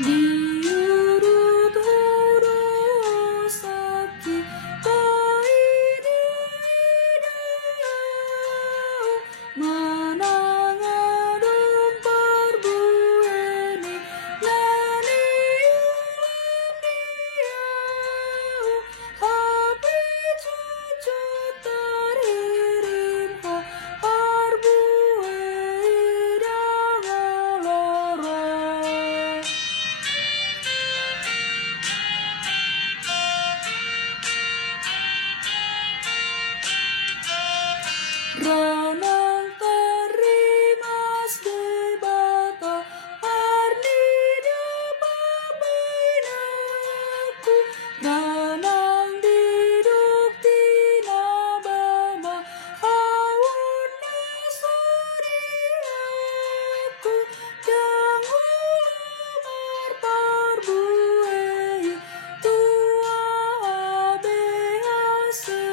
Diurut huruf sakit manangadong parbuene lani ulandiau happy cucu taririm ho arbue dagoloro. Ranang terimas debata arnida babainaku ranang diduk tinabama awun nasariaku jangulamar parbuei tua abeaseai.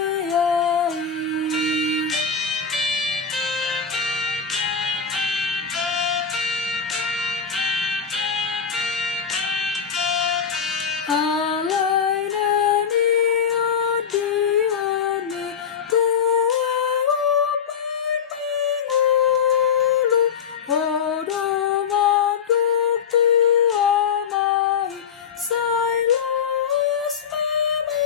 Alainani odioni tuauman mangulu odong abduk tuamai sailas mamangulu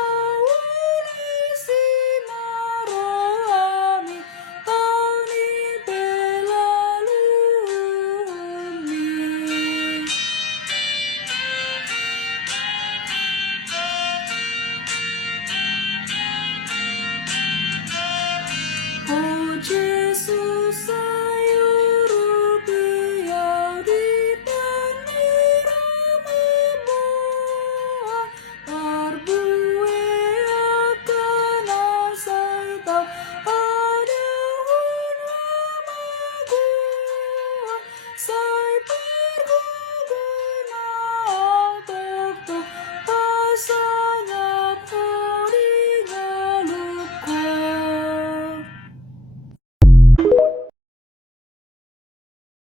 awuni simaroami tauni belalumi. Oh Jesus